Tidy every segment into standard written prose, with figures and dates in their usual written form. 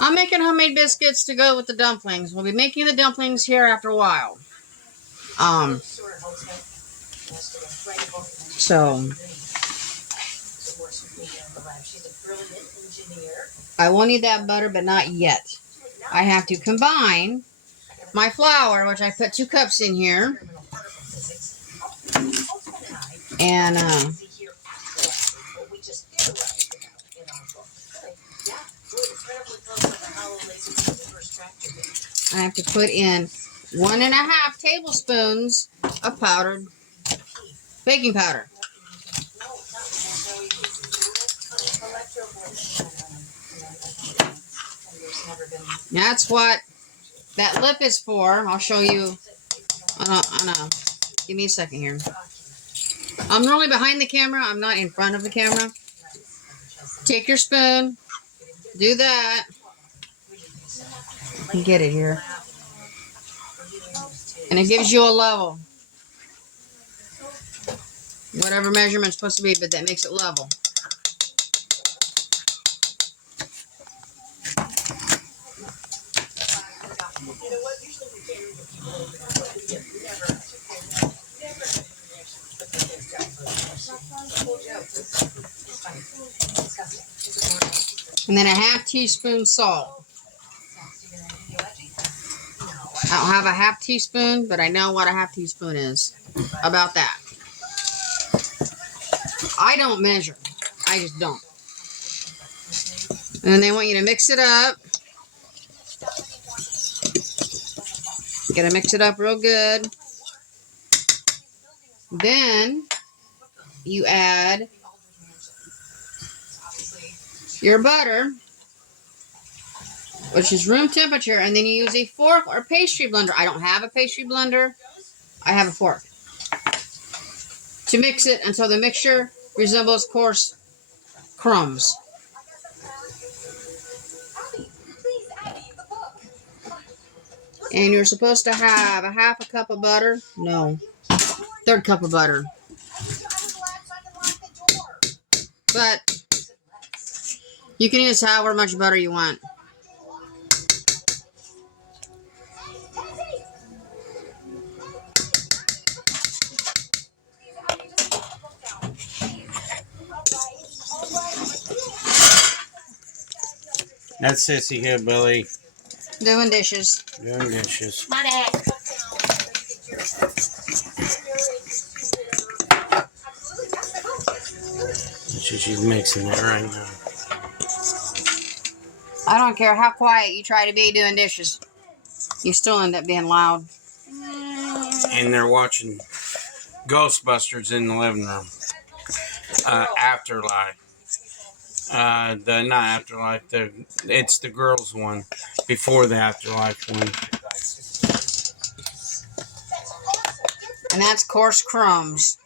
I'm making homemade biscuits to go with the dumplings. We'll be making the dumplings here after a while. So I will need that butter, but not yet. I have to combine my flour, which I put 2 cups in here, and I have to put in 1.5 tablespoons of powdered baking powder. That's what that lip is for. I'll show you. Give me a second here. I'm normally behind the camera. I'm not in front of the camera. Take your spoon. Do that. Get it here. And it gives you a level. Whatever measurement's supposed to be, but that makes it level. And then a 1/2 teaspoon salt. I don't have a 1/2 teaspoon, but I know what a 1/2 teaspoon is. About that. I don't measure. I just don't. And then they want you to mix it up. You gotta mix it up real good. Then you add your butter, which is room temperature, and then you use a fork or pastry blender. I don't have a pastry blender. I have a fork. To mix it until the mixture resembles coarse crumbs. And you're supposed to have a 1/2 cup of butter. No, 1/3 cup of butter. But you can use however much butter you want. That's Sissy Hillbilly. Doing dishes. Doing dishes. My dad. She's mixing it right now. I don't care how quiet you try to be doing dishes. You still end up being loud. And they're watching Ghostbusters in the living room. Afterlife. Not Afterlife. It's the girls one before the Afterlife one. And that's coarse crumbs.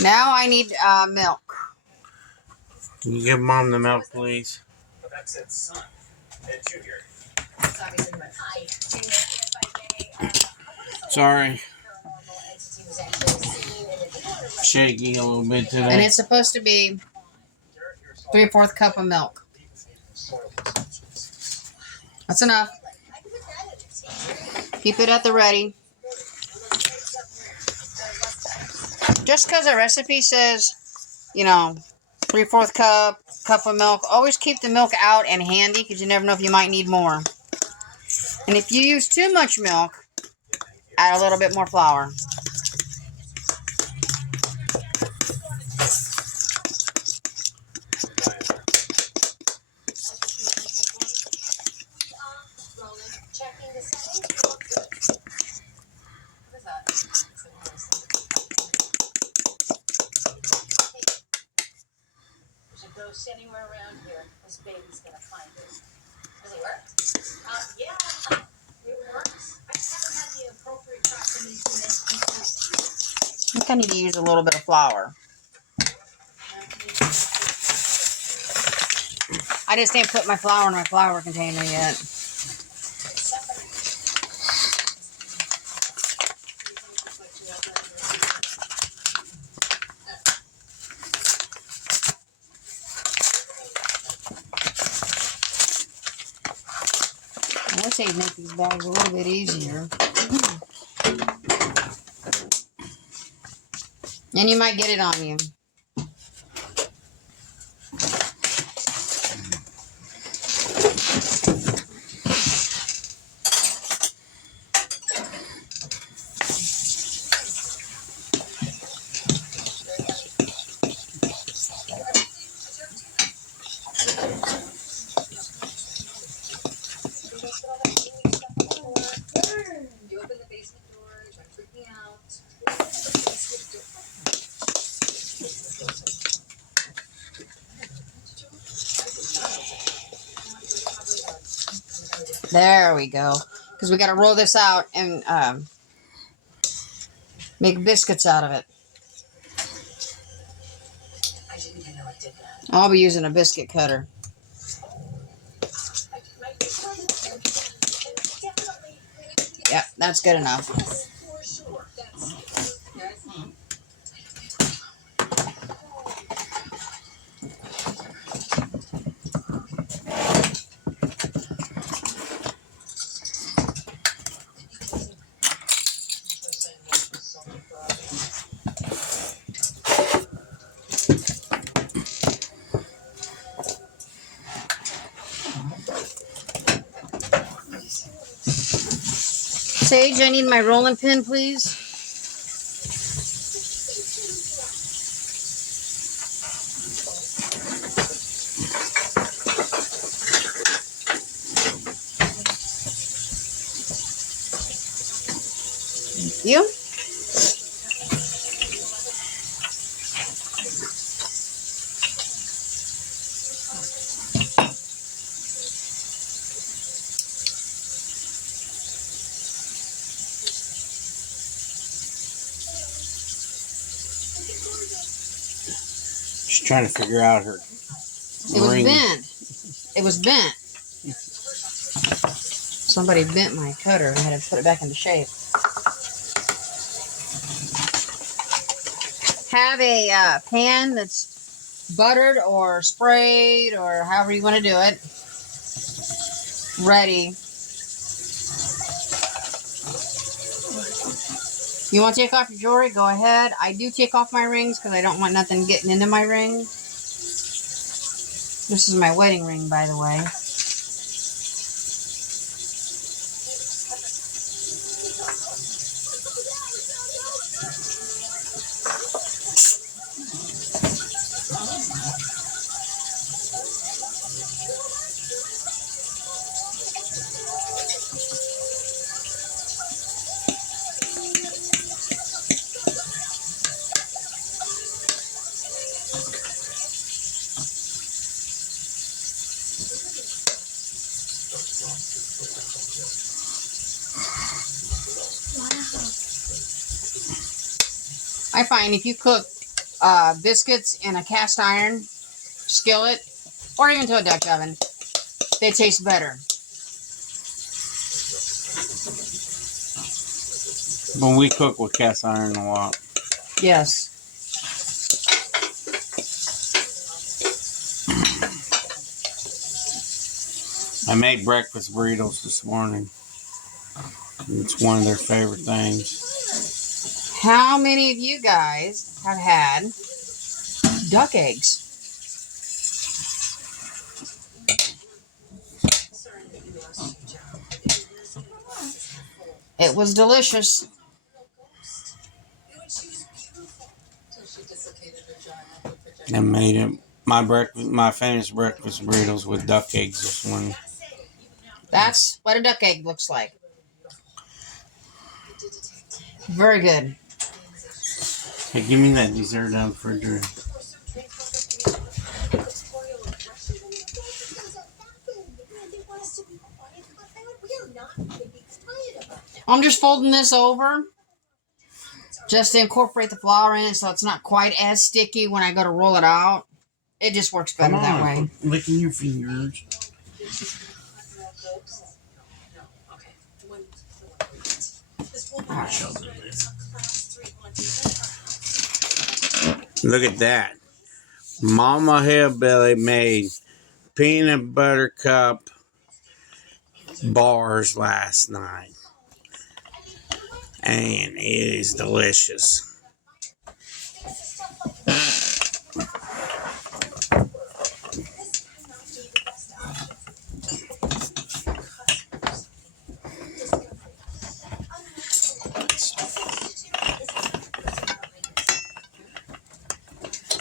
Now I need milk. Can you give Mom the milk, please? Sorry. Shaky a little bit today. And it's supposed to be 3/4 cup of milk. That's enough. Keep it at the ready. Just because a recipe says, 3/4 cup of milk, always keep the milk out and handy because you never know if you might need more. And if you use too much milk, add a little bit more flour. Anywhere around here, this baby's gonna find it. Does it work? Yeah, it works. I haven't had the appropriate proximity to this. I think I need to use a little bit of flour. I just didn't put my flour in my flour container yet. say it'd make these bags a little bit easier. And you might get it on you. There we go. Because we got to roll this out and make biscuits out of it. I'll be using a biscuit cutter. Yep, that's good enough. Sage, I need my rolling pin, please. Thank you. She's trying to figure out her It was ring. bent. It was bent. Somebody bent my cutter and I had to put it back into shape. Have a pan that's buttered or sprayed or however you want to do it ready. You want to take off your jewelry? Go ahead. I do take off my rings because I don't want nothing getting into my ring. This is my wedding ring, by the way. I find if you cook biscuits in a cast iron skillet or even to a Dutch oven, they taste better. But we cook with cast iron a lot. Yes. I made breakfast burritos this morning. It's one of their favorite things. How many of you guys have had duck eggs? It was delicious. I made it my famous breakfast burritos with duck eggs this morning. That's what a duck egg looks like. Very good. Hey, give me that dessert out of the refrigerator. I'm just folding this over just to incorporate the flour in it so it's not quite as sticky when I go to roll it out. It just works better that way. Quit licking your fingers. Look at that. Mama Hillbilly made peanut butter cup bars last night. And it is delicious.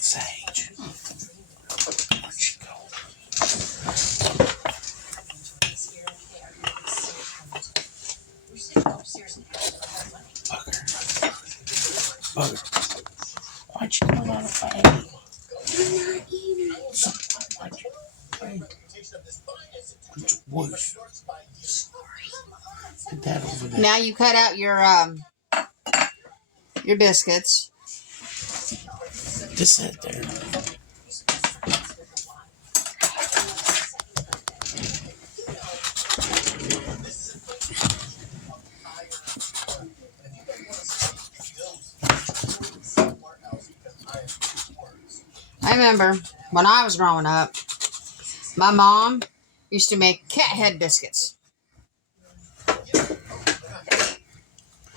Sage. Where'd she go? Bugger. Why'd you go that way? I'm not eating. Why'd you go away? It's worse. Put that over there. Now you cut out your biscuits. Just sit there. I remember when I was growing up, my mom used to make cat head biscuits.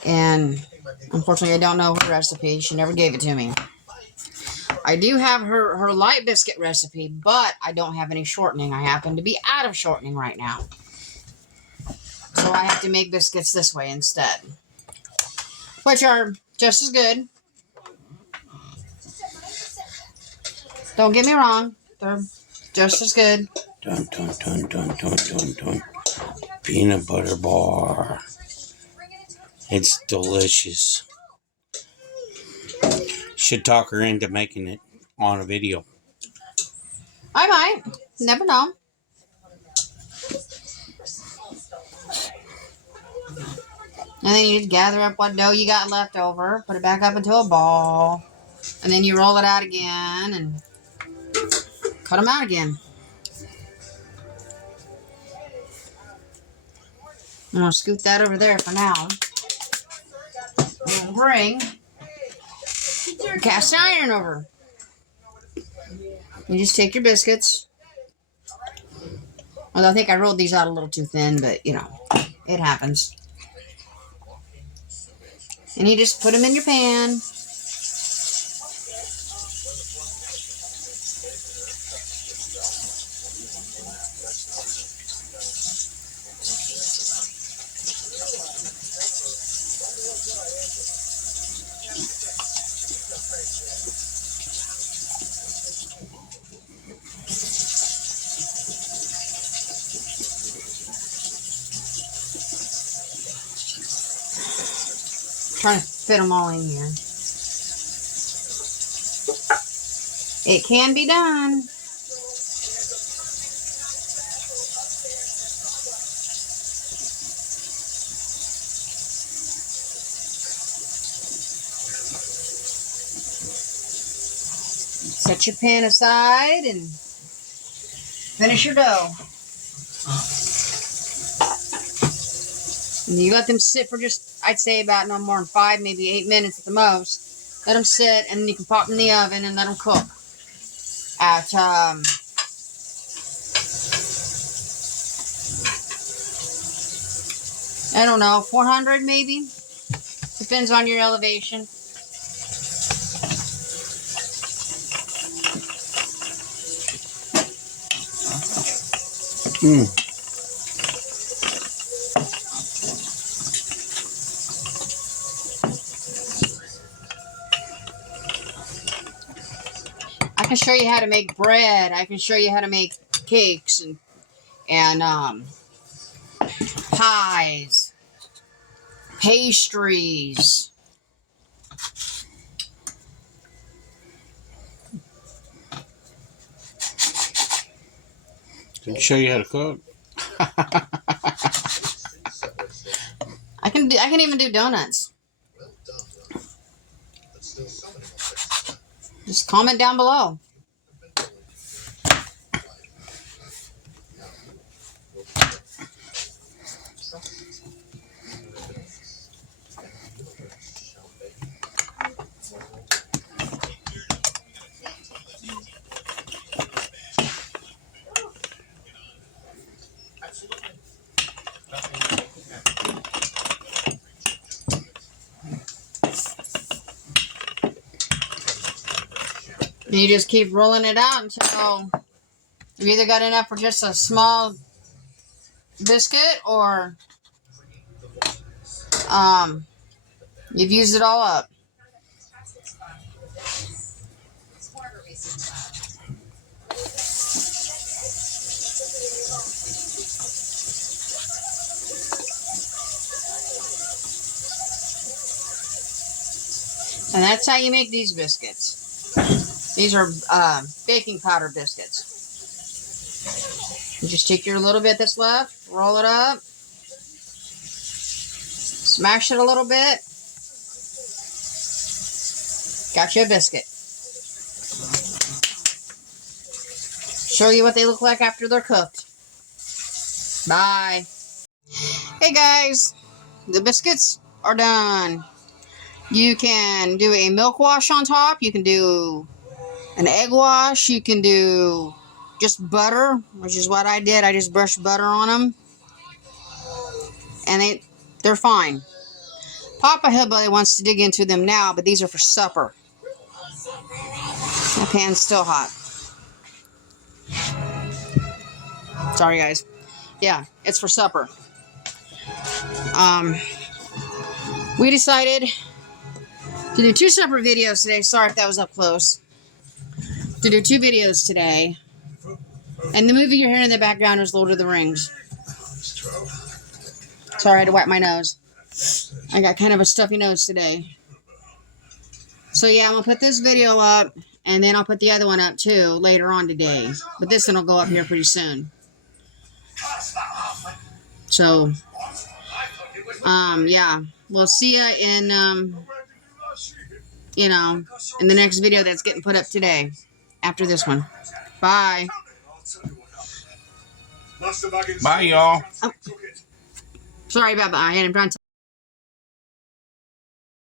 And unfortunately, I don't know her recipe. She never gave it to me. I do have her light biscuit recipe, but I don't have any shortening. I happen to be out of shortening right now. So I have to make biscuits this way instead, which are just as good. Don't get me wrong. They're just as good. Dun, dun, dun, dun, dun, dun, dun. Peanut butter bar. It's delicious. Should talk her into making it on a video. I might. Never know. And then you just gather up what dough you got left over, put it back up into a ball, and then you roll it out again and cut them out again. I'm going to scoot that over there for now. And bring your cast iron over. You just take your biscuits. Well, I think I rolled these out a little too thin, but, you know, it happens. And you just put them in your pan. Trying to fit them all in here. It can be done. Set your pan aside and finish your dough. And you let them sit for just, I'd say about no more than 5, maybe 8 minutes at the most. Let them sit, and then you can pop them in the oven and let them cook at I don't know, 400 maybe. Depends on your elevation. I can show you how to make bread. I can show you how to make cakes and pies, pastries. Can I show you how to cook? I can even do donuts. Just comment down below. And you just keep rolling it out until you either got enough for just a small biscuit or you've used it all up. And that's how you make these biscuits. These are baking powder biscuits. You just take your little bit that's left, roll it up, smash it a little bit. Got you a biscuit. Show you what they look like after they're cooked. Bye. Hey guys, the biscuits are done. You can do a milk wash on top. You can do an egg wash. You can do just butter, which is what I did. I just brushed butter on them. And they're fine. Papa Hillbilly wants to dig into them now, but these are for supper. My pan's still hot. Sorry, guys. Yeah, it's for supper. We decided to do 2 separate videos today. Sorry if that was up close. To do 2 videos today. And the movie you're hearing in the background is Lord of the Rings. Sorry, I had to wipe my nose. I got kind of a stuffy nose today. So yeah, I'm going to put this video up. And then I'll put the other one up too later on today. But this one will go up here pretty soon. So, yeah. We'll see ya in, in the next video that's getting put up today. After this one. Bye. Bye, y'all. Oh. Sorry about that. I'm trying to